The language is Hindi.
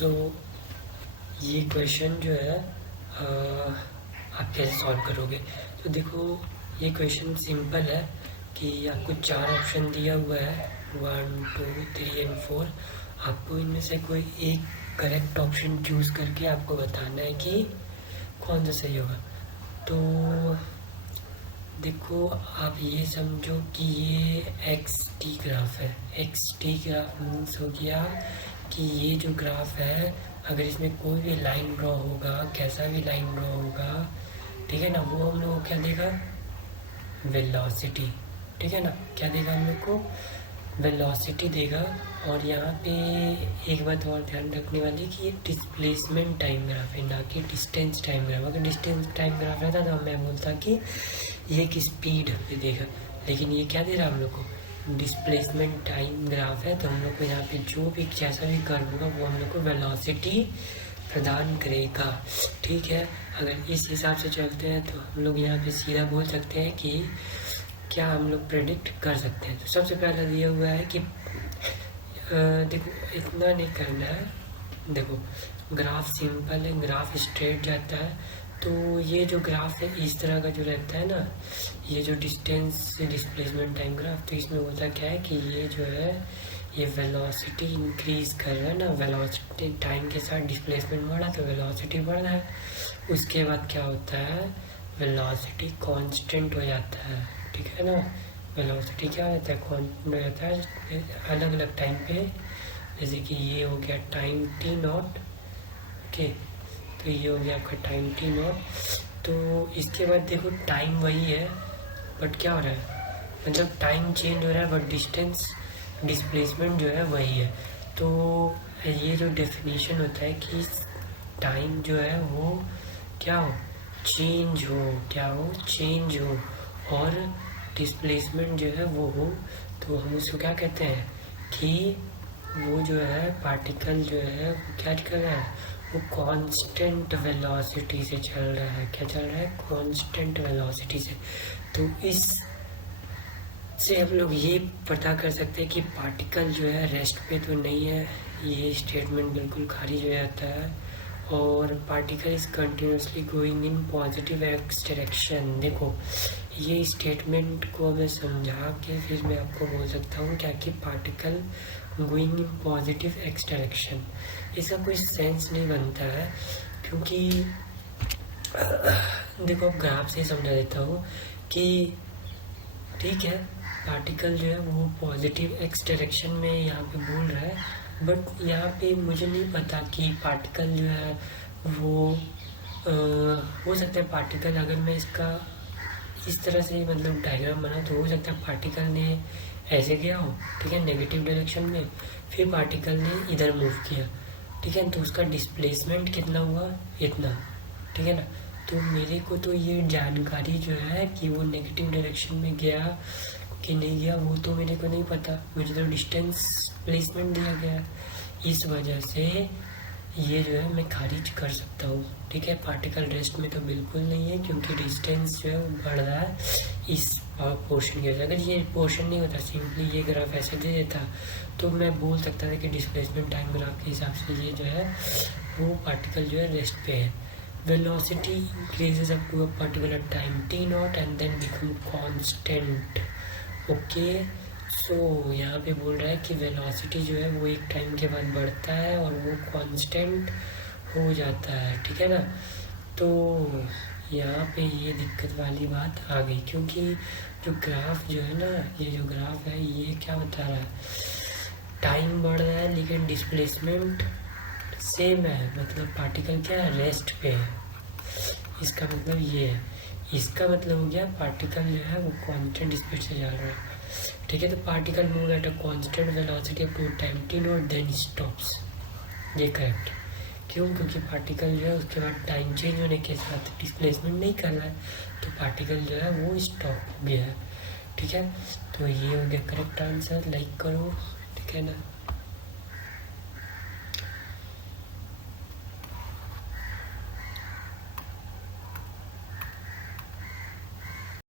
तो ये क्वेश्चन जो है आप कैसे सॉल्व करोगे। तो देखो ये क्वेश्चन सिंपल है कि आपको 4 ऑप्शन दिया हुआ है 1 2 3 एंड 4। आपको इनमें से कोई एक करेक्ट ऑप्शन चूज़ करके आपको बताना है कि कौन सा सही होगा। तो देखो आप ये समझो कि ये एक्स टी ग्राफ है। एक्स टी ग्राफ मीन्स हो गया कि ये जो ग्राफ है अगर इसमें कोई भी लाइन ड्रॉ होगा, कैसा भी लाइन ड्रॉ होगा, ठीक है ना, वो हम लोग को क्या देगा, वेलोसिटी। ठीक है ना, क्या देगा हम लोग को, वेलोसिटी देगा। और यहाँ पे एक बात और ध्यान रखने वाली कि ये डिस्प्लेसमेंट टाइम ग्राफ है, ना कि डिस्टेंस टाइम ग्राफ। अगर डिस्टेंस टाइम ग्राफ रहता तो मैं बोलता कि ये एक स्पीड हमें देगा, लेकिन ये क्या दे रहा है हम लोग को, डिस्प्लेसमेंट टाइम ग्राफ है। तो हम लोग को यहाँ पे जो भी जैसा भी कर्व होगा वो हम लोग को वेलोसिटी प्रदान करेगा। ठीक है, अगर इस हिसाब से चलते हैं तो हम लोग यहाँ पे सीधा बोल सकते हैं कि क्या हम लोग प्रेडिक्ट कर सकते हैं। तो सबसे पहला दिया हुआ है कि देखो इतना नहीं करना है। देखो ग्राफ सिंपल है, ग्राफ स्ट्रेट जाता है। तो ये जो ग्राफ है इस तरह का जो रहता है ना, ये जो डिस्टेंस से डिस्प्लेसमेंट टाइम ग्राफ, तो इसमें होता क्या है कि ये जो है ये वेलोसिटी इंक्रीज कर रहा है ना, वेलोसिटी टाइम के साथ डिस्प्लेसमेंट बढ़ा तो वेलोसिटी बढ़ रहा है। उसके बाद क्या होता है, वेलोसिटी कांस्टेंट हो जाता है। ठीक है ना, वेलोसिटी क्या हो जाता है, कांस्टेंट हो जाता है अलग अलग टाइम पे। जैसे कि ये हो गया टाइम टी नॉट, ओके, तो ये हो गया आपका टाइम टी नॉट। तो इसके बाद देखो टाइम वही है बट क्या हो रहा है, मतलब टाइम चेंज हो रहा है बट डिस्टेंस डिस्प्लेसमेंट जो है वही है। तो ये जो डेफिनेशन होता है कि टाइम जो है वो क्या हो, चेंज हो, क्या हो, चेंज हो, और डिस्प्लेसमेंट जो है वो हो, तो हम उसको क्या कहते हैं कि वो जो है पार्टिकल जो है वो क्या कर रहा है, वो कांस्टेंट वेलोसिटी से चल रहा है। क्या चल रहा है, कांस्टेंट वेलोसिटी से। तो इस से हम लोग ये पता कर सकते हैं कि पार्टिकल जो है रेस्ट पे तो नहीं है, ये स्टेटमेंट बिल्कुल खारिज हो जाता है। और particle is continuously going in positive x direction. देखो ये स्टेटमेंट को मैं समझा के फिर मैं आपको बोल सकता हूँ क्या कि particle going in positive x direction, इसका कोई सेंस नहीं बनता है। क्योंकि देखो ग्राफ से समझा देता हूँ कि ठीक है पार्टिकल जो है वो पॉजिटिव एक्स डायरेक्शन में यहाँ पे बोल रहा है, बट यहाँ पे मुझे नहीं पता कि पार्टिकल जो है वो हो सकता है पार्टिकल, अगर मैं इसका इस तरह से मतलब डायग्राम बना तो हो सकता है पार्टिकल ने ऐसे गया हो, ठीक है, नेगेटिव डायरेक्शन में, फिर पार्टिकल ने इधर मूव किया, ठीक है, तो उसका डिस्प्लेसमेंट कितना हुआ, इतना। ठीक है ना, तो मेरे को तो ये जानकारी जो है कि वो नेगेटिव डायरेक्शन में गया कि नहीं गया वो तो मेरे को नहीं पता, मुझे तो डिस्टेंस प्लेसमेंट दिया गया। इस वजह से ये जो है मैं खारिज कर सकता हूँ। ठीक है, पार्टिकल रेस्ट में तो बिल्कुल नहीं है क्योंकि डिस्टेंस जो है वो बढ़ रहा है इस पोर्शन की वजह। अगर ये पोर्शन नहीं होता, सिंपली ये ग्राफ ऐसे दे देता, तो मैं बोल सकता था कि डिस्प्लेसमेंट टाइम ग्राफ के हिसाब से ये जो है वो पार्टिकल जो है रेस्ट पे है। Velocity increases up to a particular time T not and then become constant. Okay, so यहाँ पे बोल रहा है कि वेलोसिटी जो है वो एक टाइम के बाद बढ़ता है और वो कांस्टेंट हो जाता है। ठीक है ना, तो यहाँ पे ये दिक्कत वाली बात आ गई क्योंकि जो ग्राफ जो है ना, ये जो ग्राफ है ये क्या बता रहा है, टाइम बढ़ रहा है लेकिन डिस्प्लेसमेंट सेम है, मतलब पार्टिकल क्या है, रेस्ट पे है। इसका मतलब ये है, इसका मतलब हो गया पार्टिकल जो है वो कांस्टेंट स्पीड से चल रहा है। ठीक है, तो particle move at a constant velocity up to time T naught then stops. ये करेक्ट, क्यों, क्योंकि पार्टिकल जो है उसके बाद टाइम चेंज होने के साथ डिस्प्लेसमेंट नहीं कर रहा है, तो पार्टिकल जो है वो स्टॉप हो गया है। ठीक है, तो ये हो गया करेक्ट आंसर, लाइक करो। ठीक है ना।